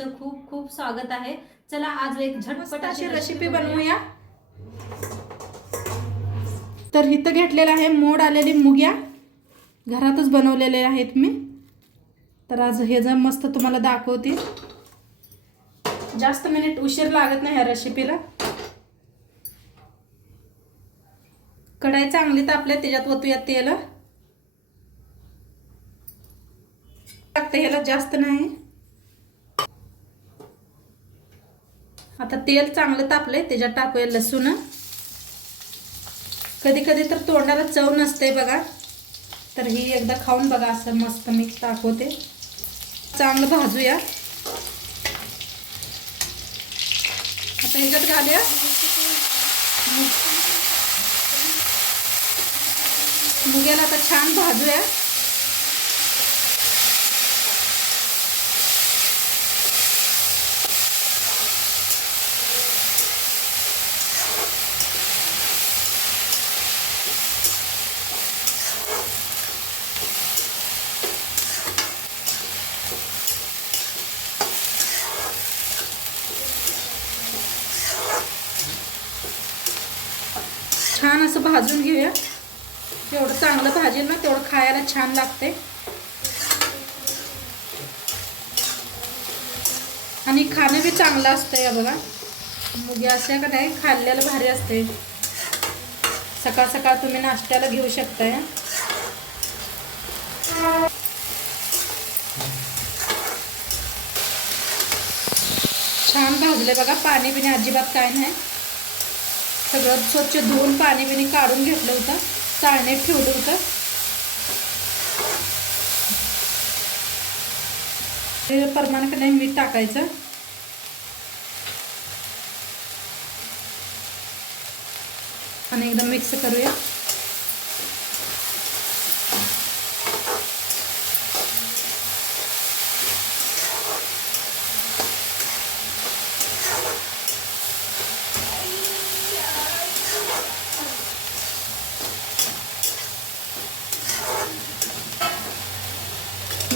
खूप स्वागत आहे. चला आज एक झटपट अशी रेसिपी बनवूया. तर इथं घेतलेलं आहे मोड आलेली मुग्या. घरातच बनवलेले आहेत मी. तर आज हे जर मस्त तुम्हाला दाखवते जास्त मिनिट उशीर लागत नाही ह्या रेसिपीला कढाई चांगली तापल्या त्याच्यात ओतूया तेल. लागतं ह्याला जास्त नाही. आता तेल चांगलं तापलं आहे त्याच्यात टाकूया लसूण. कधी कधी तर तोंडाला चव नसते बघा. तर ही एकदा खाऊन बघा असं मस्त मी टाकवते चांगलं भाजूया. आता ह्याच्यात घालूया. मुग्याला आता छान भाजूया. छान असं भाजून घेऊया. जेवढं चांगलं भाजेल ना तेवढं खायला छान लागते. आणि खाणं बी चांगलं असतं या बघा. मुगे असं का नाही खाल्ल्याला भारी असते. सकाळ सकाळ तुम्ही नाश्त्याला घेऊ शकताय. छान भाजले बघा. पाणी बिणी अजिबात काय नाही. सगळं स्वच्छ धुवून पाणी बिणी काढून घेतलं होतं. चाळणीत ठेवलं होतं. ते प्रमाणाकडे मीठ टाकायचं. आणि एकदम मिक्स करूया.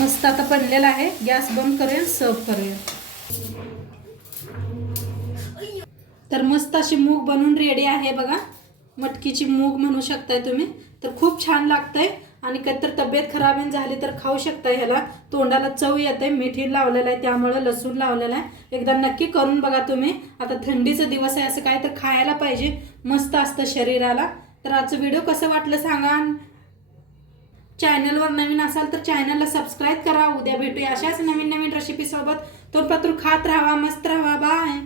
मस्त आता बनलेला आहे. गॅस बंद करूया सर्व करूया. तर मस्त अशी मूग बनवून रेडी आहे बघा. मटकीची मूग म्हणू शकताय तुम्ही. तर खूप छान लागतंय. आणि कधीतर तब्येत खराब आणि झाली तर खाऊ शकताय ह्याला. तोंडाला चव येते मिठी लावलेलं आहे त्यामुळे लसूण लावलेलं आहे. एकदा नक्की करून बघा तुम्ही. आता थंडीचा दिवस आहे असं काय तर खायला पाहिजे. मस्त असतं शरीराला. तर आजचं व्हिडिओ कसं वाटलं सांगा चॅनलवर नवीन असाल तर चॅनलला सबस्क्राईब करा. उद्या भेटूया अशाच नवीन नवीन रेसिपीसोबत. तोरपत्र खात राहावा मस्त राहा. बाय.